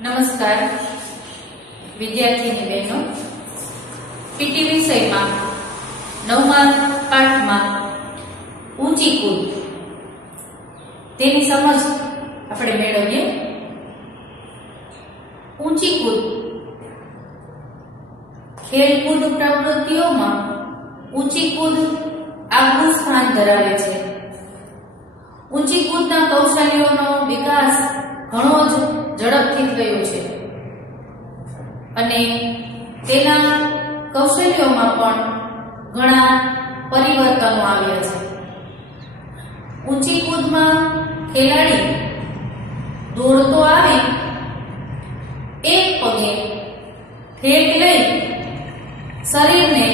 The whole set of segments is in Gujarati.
નમસ્કાર વિદ્યાર્થીની બહેનો, પીટી વિષયમાં 9મા પાઠમાં ઊંચી કૂદ તેની સમજ આપણે મેળવીએ. ઊંચી કૂદ ખેલકૂદ પ્રવૃત્તિઓમાં ઊંચી કૂદ આગવું સ્થાન ધરાવે છે. ઊંચી કૂદના કૌશલ્યોનો વિકાસ ઘણો જ ઝડપથી થયો છે અને તેના કૌશલ્યોમાં પણ ઘણા પરિવર્તનો આવ્યા છે. ઊંચી કૂદમાં ખેલાડી દોડતો આવે, એક પગે ઠેક લઈ શરીરને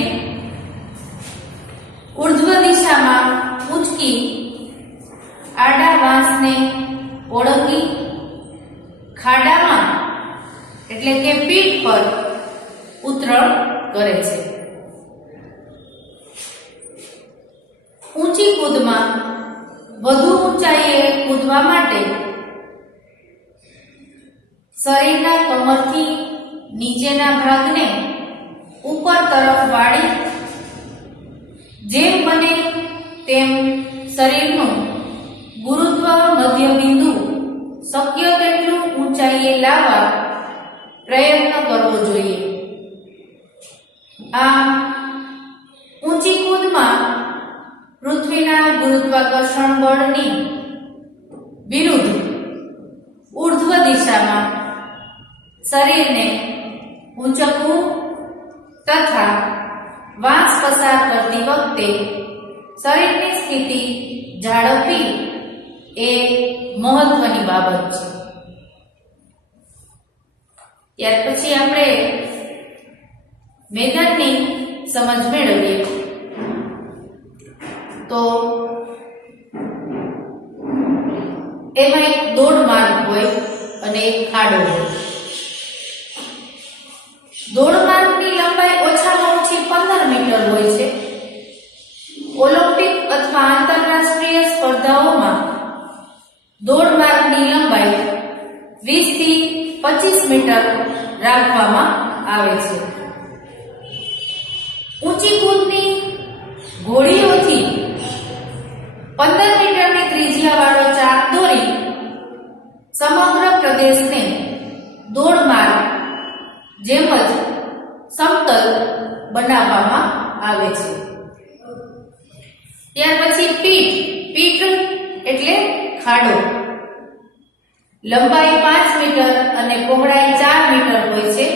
ઉર્ધ્વ દિશામાં ઊંચકી આડા વાંસને ઓળંગી ખાડામાં એટલે કે પીઠ પર ઉતરણ કરે છે. ઊંચી કૂદમાં વધુ ઊંચાઈએ કૂદવા માટે શરીરના કમરથી નીચેના ભાગને ઉપર તરફ વાળી જેમ બને તેમ શરીરનું ગુરુત્વ મધ્ય બિંદુ શક્ય તેટલું ઊંચાઈએ લાવવા પ્રયત્ન કરવો જોઈએ. આ ઊંચી કૂદમાં પૃથ્વીના ગુરુત્વાકર્ષણ બળની વિરુદ્ધ ઉર્ધ્વ દિશામાં શરીરને ઊંચકવું તથા વાંસ પસાર કરતી વખતે શરીરની સ્થિતિ જાળવવી એ મહત્વની બાબત છે. ત્યાર પછી આપણે મેદાનની સમજ મેળવીએ. તો એમાં એક દોડ માર્ગ હોય અને એક ખાડો હોય. દોડ માર્ગની લંબાઈ ઓછામાં ઓછી 15 મીટર હોય છે. ઓલિમ્પિક અથવા આંતરરાષ્ટ્રીય સ્પર્ધાઓમાં દોડ માર્ગની લંબાઈ 20 થી 25 મીટર રાખવામાં આવે છે. ઊંચી કૂદની ઘોડીઓથી 15 મીટરની ત્રિજ્યાવાળો ચાક દોરી સમગ્ર પ્રદેશને દોડ માર્ગ જેમ જ સમતલ બનાવવામાં આવે છે. ત્યાર પછી પીઠ એટલે ખાડો. લંબાઈ 5 મીટર અને પહોળાઈ 4 મીટર હોય છે.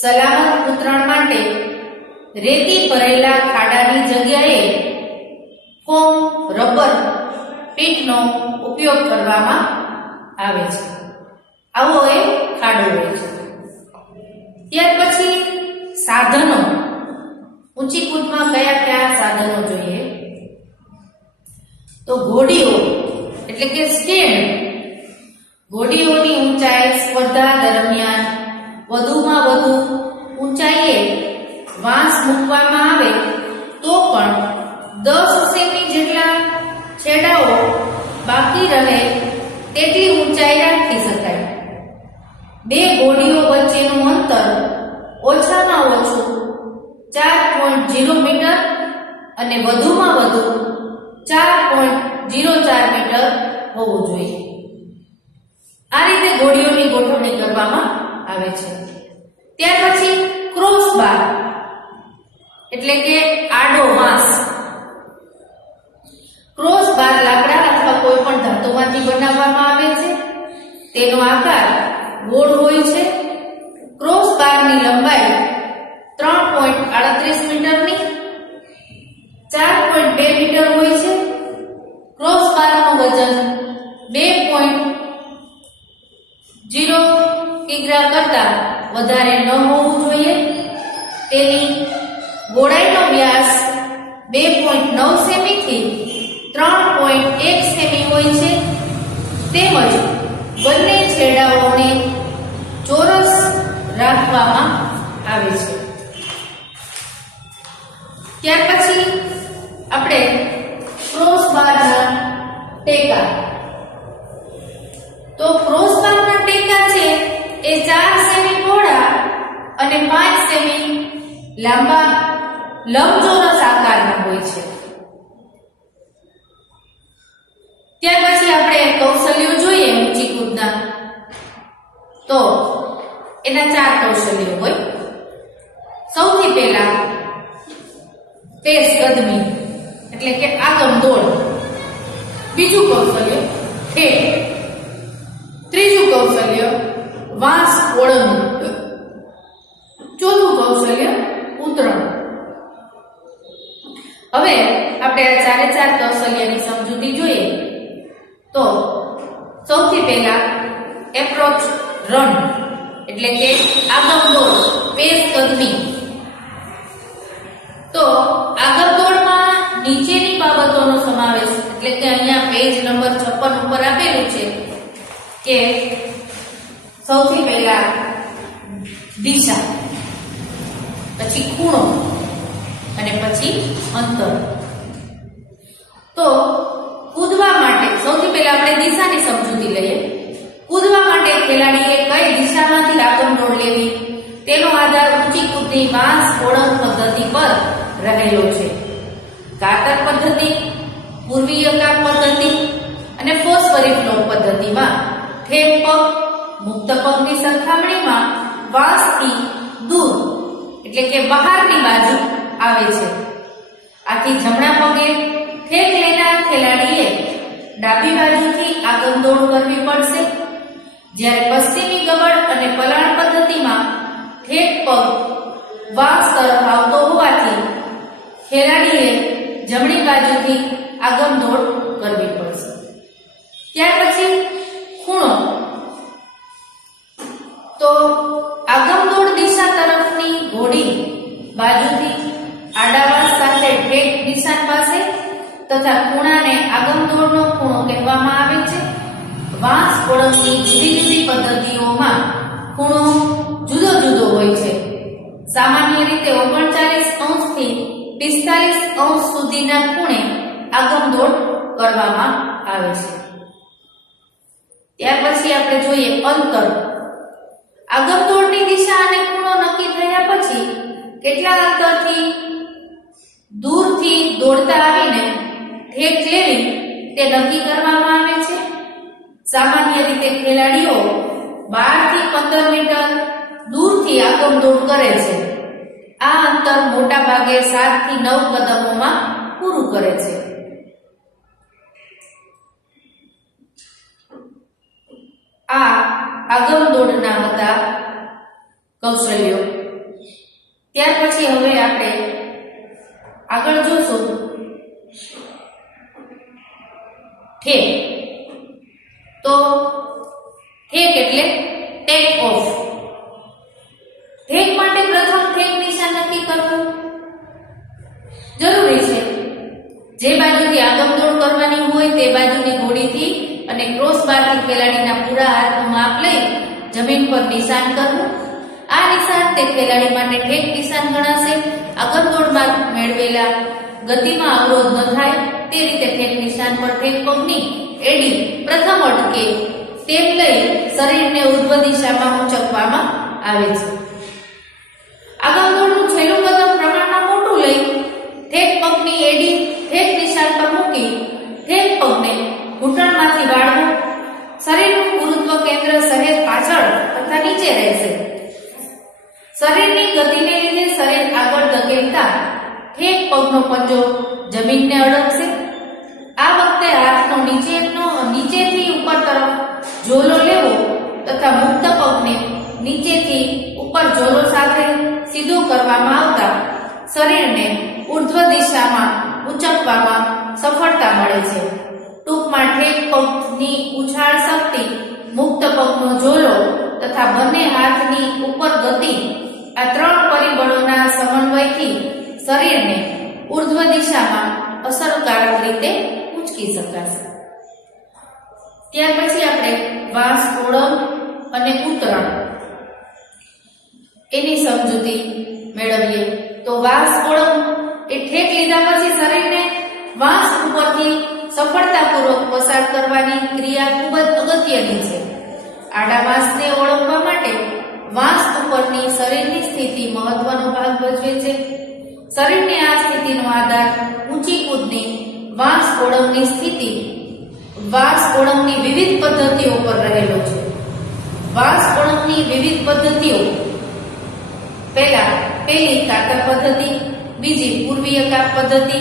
સલામત ઉતરણ માટે રેતી ભરેલા ખાડાની જગ્યાએ ફોમ રબર પીઠનો ઉપયોગ કરવામાં આવે છે. આવો એ ખાડો હોય છે. ત્યાર પછી સાધનો. ઊંચી કૂદમાં કયા કયા સાધનો જોઈએ? તો ઘોડીઓ એટલે કે સ્ટેન્ડ. ઘોડીઓની ઊંચાઈ સ્પર્ધા દરમિયાન વધુમાં વધુ ઊંચાઈએ વાંસ મૂકવામાં આવે તો પણ 10 સેમી જેટલા છેડાઓ બાકી રહે તેટલી ઊંચાઈ રાખી શકાય. બે ઘોડીઓ વચ્ચેનું અંતર ઓછામાં ઓછું 4.0 મીટર અને વધુમાં વધુ 4.04 મીટર હોવું જોઈએ. આ રીતે ઘોડીઓની ગોઠવણી કરવામાં આવે છે. ત્યાર પછી ક્રોસ બાર એટલે કે આડો વાંસ. ક્રોસ બાર લાકડા અથવા કોઈ પણ ધાતુમાંથી બનાવવામાં આવે છે. તેનો આકાર ગોળ હોય છે. ક્રોસ બારની લંબાઈ 3.38 મીટરની 4.2 મીટર હોય છે. ક્રોસ બારનું વજન 2.0 કિગ્રા કરતા વધારે ન હોવું જોઈએ. તેની ગોળાઈનો વ્યાસ 2.9 સેમી થી 3.1 સેમી હોય છે. તેમજ બંને છેડાઓને ચોરસ રાખવામાં આવે છે. ત્યાર પછી આપણે ક્રોસ બારના ટેકા. તો ક્રોસબારના ટેકા એ 4 સેમી પહોળા અને 5 સેમી લાંબા લંબચોરસ આકારના હોય છે. ત્યાર પછી આપણે કૌશલ્યો જોઈએ ઊંચી કૂદના. તો એના 4 કૌશલ્યો હોય. સૌથી પહેલા તેજ કદમી એટલે કે આગમ દોડ. બીજું કૌશલ્ય ઠેક. ત્રીજું કૌશલ્ય વાંસ ઓળંગવું. ચોથું કૌશલ્ય ઉતરણ. હવે આપણે આ 4 કૌશલ્યની સમજૂતી જોઈએ. તો સૌથી પહેલા એપ્રોચ રન એટલે કે આગમ દોડ પેજ કદમી. તો આગમ દોડમાં નીચેની બાબતોનો સમાવેશ એટલે કે અહીંયા પેજ નંબર 56 ઉપર આપેલું છે કે સૌથી પહેલા દિશા, પછી ખૂણો અને પછી અંતર. તો કૂદવા માટે સૌથી પહેલા આપણે દિશાની સમજૂતી લઈએ. કૂદવા માટે ખેલાડીએ કઈ દિશામાંથી આગમ દોડ લેવી તેનો આધાર ઊંચી કૂદની વાંસ ઓળંગ પદ્ધતિ પર રહેલો છે. કાતર પદ્ધતિ, પૂર્વીય કાપ પદ્ધતિ અને ફોસ્ફરી ફ્લો પદ્ધતિમાં ઠેક પગ મુક્ત પગની સરખામણીમાં વાંસથી દૂર એટલે કે બહારની બાજુ આવે છે. આથી જમણા પગે ઠેક લેનાર ખેલાડીએ ડાબી બાજુથી આગમ દોડ કરવી પડશે. જ્યારે પશ્ચિમી ગબડ અને પલાણ પદ્ધતિમાં ઠેક પગ વાંસ તરફ આવતો હોવાથી ખેલાડીએ જમણી બાજુથી આગમ દોડ કરવી પડશે. ત્યાર પછી ખૂણો. તો આગમ દોડ દિશા તરફની ઘોડી બાજુથી આડા વાંસ સાથે ઠેક નિશાન પાસે તથા ખૂણાને આગમ દોડનો ખૂણો કહેવામાં આવે છે. વાંસ ઓળંગની જુદી જુદી પદ્ધતિઓમાં ખૂણો જુદો જુદો હોય છે. સામાન્ય રીતે 39° થી 45° સુધીના ખૂણે આગમ દોડ કરવામાં આવે છે. ત્યાર પછી આપણે જોઈએ અંતર. આગમ દોડની દિશા અને ખૂણો નક્કી થયા પછી કેટલા અંતરથી દૂરથી દોડતા આવીને ઠેક લેવી તે નક્કી કરવામાં આવે છે. સામાન્ય રીતે ખેલાડીઓ 12 થી 15 મીટર દૂરથી આગમ દોડ કરે છે. આ અંતર મોટા ભાગે 7 થી 9 કદમોમાં પૂરું કરે છે. આ આગમ દોડના હતા કૌશલ્યો. ત્યાર પછી હવે આપણે આગળ જોશું ઠેક. તો ઠેક એટલે ટેક ઓફ. ઠેક માટે પ્રથમ ઠેક નિશાન નક્કી કરવું જરૂરી છે. જે બાજુથી આગમ દોડ કરવાની હોય તે બાજુની ઘોડીથી અને ક્રોસ બારથી ખેલાડીના પૂરા હાથનું માપ લઈ જમીન પર નિશાન કરવું. આ નિશાન તે ખેલાડી માટે ઠેક નિશાન ગણાશે. આગમ દોડમાં મેળવેલા ગતિમાં અવરોધ ન થાય તે રીતે ઠેક નિશાન પર ઠેક પગની એડી પ્રથમ અટકે તેમ લઈ શરીરને ઉર્ધ્વ દિશામાં ઉંચકવામાં આવે છે. આગમ દોડનું છેલ્લું કદમ પ્રમાણમાં મોટું લઈ ઠેક પગની એડી ઠેક નિશાન પર મૂકી ઠેક પગને ઘૂંટણમાંથી વાળવું. શરીરનું ગુરુત્વ કેન્દ્ર સહેજ પાછળ તથા નીચે રહેશે. શરીરની ગતિને લીધે શરીર આગળ ધકેલતા ઠેક પગનો પંજો જમીનને અડકશે. આ વખતે હાથનો નીચેથી ઉપર તરફ ઝોલો લેવો તથા મુક્ત પગને નીચેથી ઉપર ઝોલો સાથે સીધો કરવામાં આવતા શરીરને ઉર્ધ્વ દિશામાં ઉંચકવામાં સફળતા મળે છે. ટૂંકમાં ઠેક પગની ઉછાળ શક્તિ, મુક્ત પગનો ઝોલો તથા બંને હાથની ઉપર ગતિ આ 3 પરિબળોના સમન્વયથી શરીરને ઉર્ધ્વ દિશામાં અસરકારક રીતે ઉંચકી શકાશે. ત્યાર પછી આપણે વાંસ ઓળંગ અને ઉતરણ એની સમજૂતી મેળવીએ. તો વાંસ ઓળંગ એ ઠેક લીધા પછી શરીરને વાંસ ઉપરથી સફળતાપૂર્વક પસાર કરવાની ક્રિયા ખૂબ જ અગત્યની છે. આડા વાંસને ઓળંગવા માટે પરની શરીરની સ્થિતિ મહત્વનો ભાગ ભજવે છે. શરીરની આ સ્થિતિનો આધાર ઊંચી કૂદની વાંસ ઓળંગની સ્થિતિ વાંસ ઓળંગની વિવિધ પદ્ધતિઓ પર રહેલો છે. વાંસ ઓળંગની વિવિધ પદ્ધતિઓ પહેલી કાતર પદ્ધતિ, બીજી પૂર્વીય કાપ પદ્ધતિ,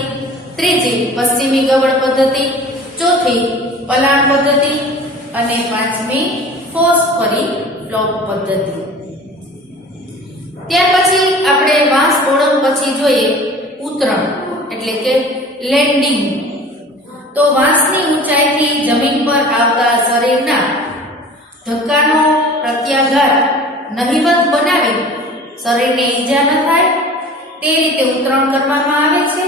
ત્રીજી પશ્ચિમી ગવડ પદ્ધતિ, ચોથી પલાણ પદ્ધતિ અને પાંચમી ફોસ્ફરી ફ્લોપ પદ્ધતિ. ત્યાર પછી આપણે વાંસ ઓળંગ પછી જોઈએ ઉતરણ એટલે કે લેન્ડિંગ. તો વાંસની ઊંચાઈથી જમીન પર આવતા શરીરના ધક્કાનો પ્રત્યાઘાત નહિવત બનાવી શરીરને ઈજા ન થાય તે રીતે ઉતરણ કરવામાં આવે છે.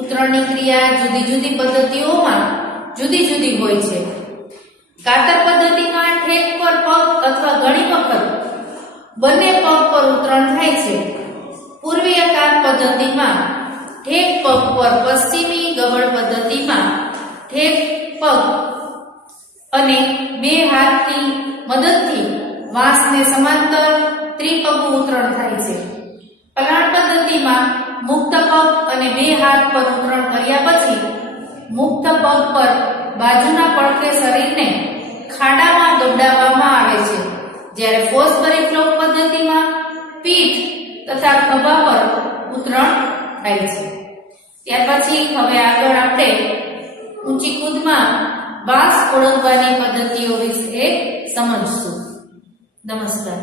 ઉતરણની ક્રિયા જુદી જુદી પદ્ધતિઓમાં જુદી જુદી હોય છે. કાતર પદ્ધતિમાં ઠેક પર પગ અથવા ઘણી વખત બંને પગ પર ઉતરણ થાય છે. પૂર્વીય કાપ પદ્ધતિમાં ઠેક પગ પર, પશ્ચિમી ગવડ પદ્ધતિમાં ઠેક પગ અને બે હાથની મદદથી વાંસને સમાંતર ત્રિપગું ઉતરણ થાય છે. પલાણ પદ્ધતિમાં મુક્ત પગ અને બે હાથ પર ઉતરણ કર્યા પછી મુક્ત પગ પર બાજુના પડખે શરીરને ખાડામાં દોડાવવામાં આવે છે. જ્યારે ફોસ્ફરી ફ્લોપ પદ્ધતિમાં પીઠ તથા ખભા પર ઉતરણ થાય છે. ત્યાર પછી હવે આગળ આપણે ઊંચી કૂદમાં વાંસ ઓળંગવાની પદ્ધતિઓ વિશે સમજશું. નમસ્કાર.